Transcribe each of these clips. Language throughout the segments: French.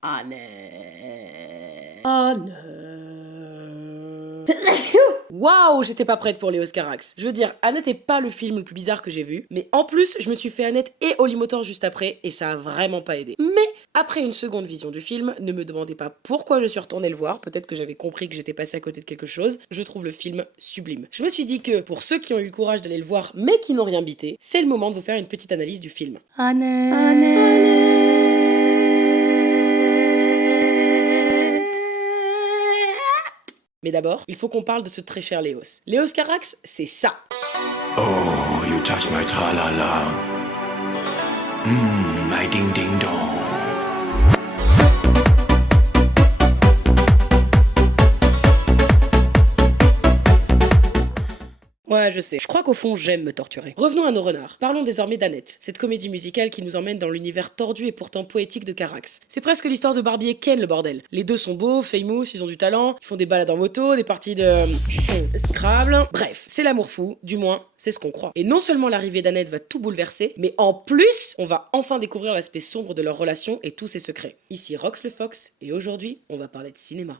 Annette. Waouh, j'étais pas prête pour les Oscarax. Je veux dire, Annette est pas le film le plus bizarre que j'ai vu, mais en plus, je me suis fait Annette et Holly Motor juste après, et ça a vraiment pas aidé. Mais après une seconde vision du film, ne me demandez pas pourquoi je suis retournée le voir, peut-être que j'avais compris que j'étais passée à côté de quelque chose, je trouve le film sublime. Je me suis dit que, pour ceux qui ont eu le courage d'aller le voir, mais qui n'ont rien bité, c'est le moment de vous faire une petite analyse du film. Mais d'abord, il faut qu'on parle de ce très cher Léos. Léos Carax, c'est ça. Oh, you touch my tra-la-la. My ding-ding-dong. Ouais, je sais. Je crois qu'au fond, j'aime me torturer. Revenons à nos renards. Parlons désormais d'Annette, cette comédie musicale qui nous emmène dans l'univers tordu et pourtant poétique de Carax. C'est presque l'histoire de Barbie et Ken, le bordel. Les deux sont beaux, famous, ils ont du talent, ils font des balades en moto, des parties de... Scrabble. Bref, c'est l'amour fou, du moins, c'est ce qu'on croit. Et non seulement l'arrivée d'Annette va tout bouleverser, mais en plus, on va enfin découvrir l'aspect sombre de leur relation et tous ses secrets. Ici Rox le Fox, et aujourd'hui, on va parler de cinéma.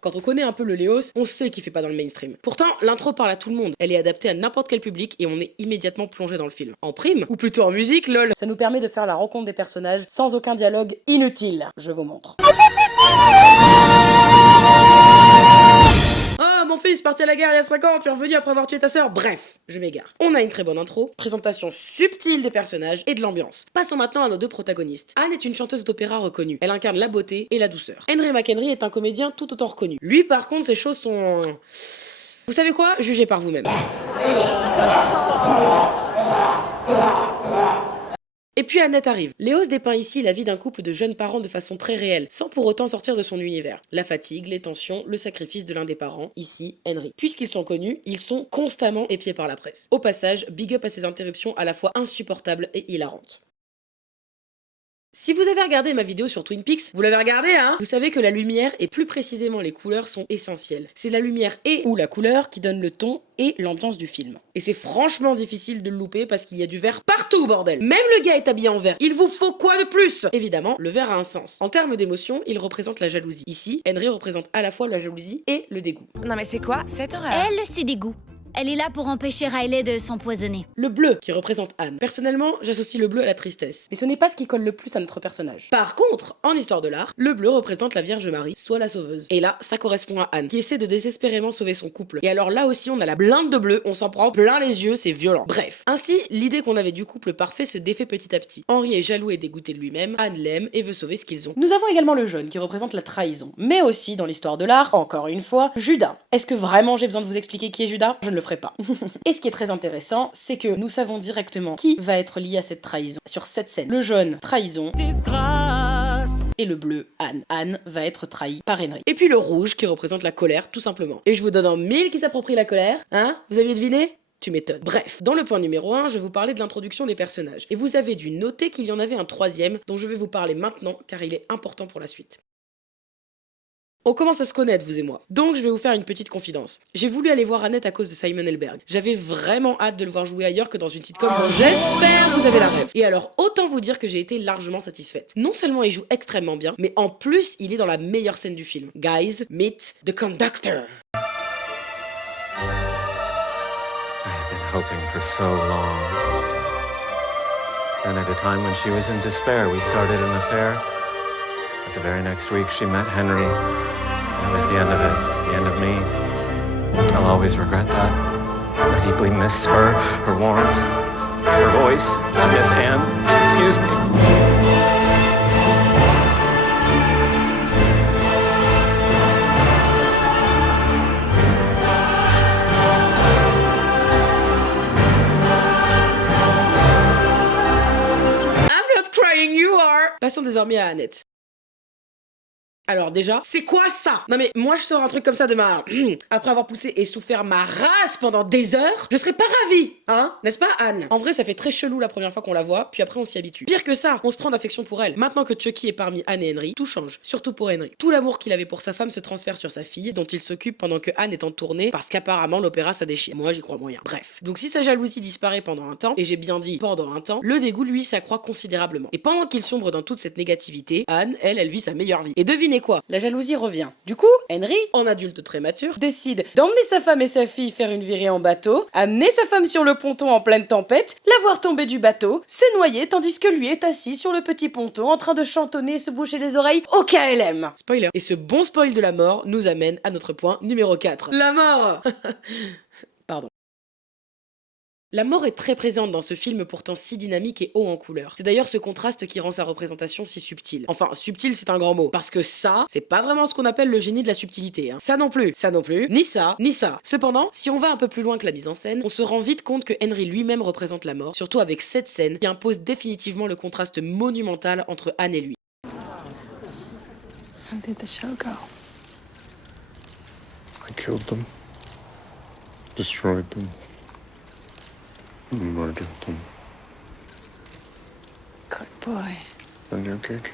Quand on connaît un peu le Léos, on sait qu'il fait pas dans le mainstream. Pourtant, l'intro parle à tout le monde. Elle est adaptée à n'importe quel public et on est immédiatement plongé dans le film. En prime, ou plutôt en musique, lol. Ça nous permet de faire la rencontre des personnages sans aucun dialogue inutile. Je vous montre. Oh, mon fils, parti à la guerre il y a 5 ans, tu es revenu après avoir tué ta sœur. Bref, je m'égare. On a une très bonne intro, présentation subtile des personnages et de l'ambiance. Passons maintenant à nos deux protagonistes. Anne est une chanteuse d'opéra reconnue. Elle incarne la beauté et la douceur. Henry McHenry est un comédien tout autant reconnu. Lui, par contre, ses choses sont... Vous savez quoi? Jugez par vous-même. Et puis Annette arrive. Léos dépeint ici la vie d'un couple de jeunes parents de façon très réelle, sans pour autant sortir de son univers. La fatigue, les tensions, le sacrifice de l'un des parents, ici Henry. Puisqu'ils sont connus, ils sont constamment épiés par la presse. Au passage, big up à ces interruptions à la fois insupportables et hilarantes. Si vous avez regardé ma vidéo sur Twin Peaks, vous l'avez regardé, hein? Vous savez que la lumière et plus précisément les couleurs sont essentielles. C'est la lumière et ou la couleur qui donne le ton et l'ambiance du film. Et c'est franchement difficile de le louper parce qu'il y a du vert partout, bordel! Même le gars est habillé en vert. Il vous faut quoi de plus? Évidemment, le vert a un sens. En termes d'émotion, il représente la jalousie. Ici, Henry représente à la fois la jalousie et le dégoût. Non mais c'est quoi cette horreur? Elle, c'est des goûts. Elle est là pour empêcher Riley de s'empoisonner. Le bleu qui représente Anne. Personnellement, j'associe le bleu à la tristesse. Mais ce n'est pas ce qui colle le plus à notre personnage. Par contre, en histoire de l'art, le bleu représente la Vierge Marie, soit la sauveuse. Et là, ça correspond à Anne, qui essaie de désespérément sauver son couple. Et alors là aussi, on a la blinde de bleu, on s'en prend plein les yeux, c'est violent. Bref. Ainsi, l'idée qu'on avait du couple parfait se défait petit à petit. Henry est jaloux et dégoûté de lui-même, Anne l'aime et veut sauver ce qu'ils ont. Nous avons également le jaune, qui représente la trahison. Mais aussi, dans l'histoire de l'art, encore une fois, Judas. Est-ce que vraiment j'ai besoin de vous expliquer qui est Judas? Je ne le ferai pas. Et ce qui est très intéressant, c'est que nous savons directement qui va être lié à cette trahison. Sur cette scène, le jaune, trahison. Disgrâce. Et le bleu, Anne. Anne va être trahie par Henry. Et puis le rouge qui représente la colère, tout simplement. Et je vous donne en 1000 qui s'approprie la colère. Hein? Vous aviez deviné? Tu m'étonnes. Bref, dans le point numéro 1, je vais vous parler de l'introduction des personnages. Et vous avez dû noter qu'il y en avait un troisième, dont je vais vous parler maintenant, car il est important pour la suite. On commence à se connaître, vous et moi. Donc, je vais vous faire une petite confidence. J'ai voulu aller voir Annette à cause de Simon Helberg. J'avais vraiment hâte de le voir jouer ailleurs que dans une sitcom dont j'espère vous avez la rêve. Et alors, autant vous dire que j'ai été largement satisfaite. Non seulement il joue extrêmement bien, mais en plus, il est dans la meilleure scène du film. Guys, meet the conductor. I've been hoping for so long. Then at a time when she was in despair, we started an affair. But the very next week, she met Henry. That was the end of it, the end of me. I'll always regret that. I deeply miss her, her warmth, her voice. I miss Anne. Excuse me. I'm not crying, you are! Passons désormais à Annette. Alors déjà, c'est quoi ça? Non mais moi je sors un truc comme ça de ma... Après avoir poussé et souffert ma race pendant des heures, je serais pas ravie, hein? N'est-ce pas Anne? En vrai ça fait très chelou la première fois qu'on la voit, puis après on s'y habitue. Pire que ça, on se prend d'affection pour elle. Maintenant que Chucky est parmi Anne et Henry, tout change, surtout pour Henry. Tout l'amour qu'il avait pour sa femme se transfère sur sa fille, dont il s'occupe pendant que Anne est en tournée, parce qu'apparemment l'opéra ça déchire. Moi j'y crois moyen. Bref. Donc si sa jalousie disparaît pendant un temps, et j'ai bien dit pendant un temps, le dégoût lui s'accroît considérablement. Et pendant qu'il sombre dans toute cette négativité, Anne, elle vit sa meilleure vie. Et devinez quoi? La jalousie revient. Du coup, Henry, en adulte très mature, décide d'emmener sa femme et sa fille faire une virée en bateau, amener sa femme sur le ponton en pleine tempête, la voir tomber du bateau, se noyer tandis que lui est assis sur le petit ponton en train de chantonner et se boucher les oreilles au KLM. Spoiler. Et ce bon spoil de la mort nous amène à notre point numéro 4. La mort. Pardon. La mort est très présente dans ce film pourtant si dynamique et haut en couleur. C'est d'ailleurs ce contraste qui rend sa représentation si subtile. Enfin, subtil c'est un grand mot, parce que ça, c'est pas vraiment ce qu'on appelle le génie de la subtilité. Hein. Ça non plus, ni ça, ni ça. Cependant, si on va un peu plus loin que la mise en scène, on se rend vite compte que Henry lui-même représente la mort, surtout avec cette scène qui impose définitivement le contraste monumental entre Anne et lui. How did the show go? I killed them. Destroyed them. Murdered them. Good boy. On your cake.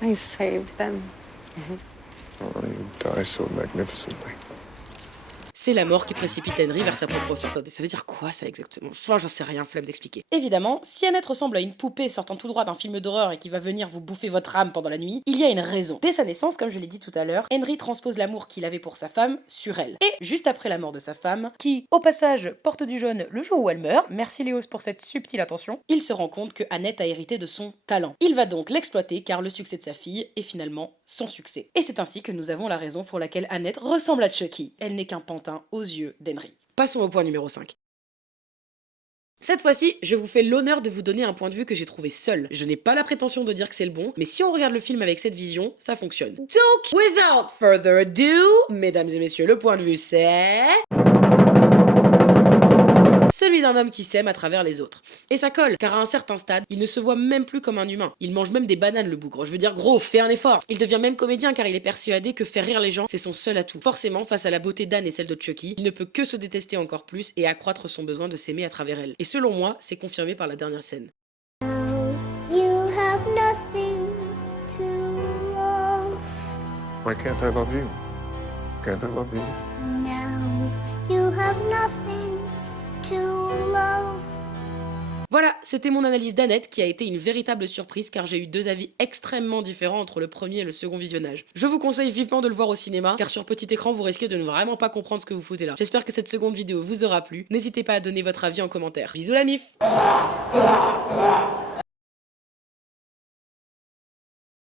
I saved them. Oh, you die so magnificently. C'est la mort qui précipite Henry vers sa propre fin. Attendez, ça veut dire quoi ça exactement? J'en sais rien, flemme d'expliquer. Évidemment, si Annette ressemble à une poupée sortant tout droit d'un film d'horreur et qui va venir vous bouffer votre âme pendant la nuit, il y a une raison. Dès sa naissance, comme je l'ai dit tout à l'heure, Henry transpose l'amour qu'il avait pour sa femme sur elle. Et juste après la mort de sa femme, qui, au passage, porte du jaune le jour où elle meurt, merci Léos pour cette subtile attention, il se rend compte que Annette a hérité de son talent. Il va donc l'exploiter car le succès de sa fille est finalement son succès. Et c'est ainsi que nous avons la raison pour laquelle Annette ressemble à Chucky. Elle n'est qu'un pantin aux yeux d'Henry. Passons au point numéro 5. Cette fois-ci, je vous fais l'honneur de vous donner un point de vue que j'ai trouvé seul. Je n'ai pas la prétention de dire que c'est le bon, mais si on regarde le film avec cette vision, ça fonctionne. Donc, without further ado, mesdames et messieurs, le point de vue c'est... celui d'un homme qui s'aime à travers les autres. Et ça colle, car à un certain stade, il ne se voit même plus comme un humain. Il mange même des bananes, le bougre. Je veux dire, gros, fais un effort. Il devient même comédien car il est persuadé que faire rire les gens, c'est son seul atout. Forcément, face à la beauté d'Anne et celle de Chucky, il ne peut que se détester encore plus et accroître son besoin de s'aimer à travers elle. Et selon moi, c'est confirmé par la dernière scène. You have nothing to love. Why can't I love you? Can't I love you? Now you have nothing to love. Voilà, c'était mon analyse d'Annette qui a été une véritable surprise car j'ai eu deux avis extrêmement différents entre le premier et le second visionnage. Je vous conseille vivement de le voir au cinéma car sur petit écran vous risquez de ne vraiment pas comprendre ce que vous foutez là. J'espère que cette seconde vidéo vous aura plu. N'hésitez pas à donner votre avis en commentaire. Bisous la mif.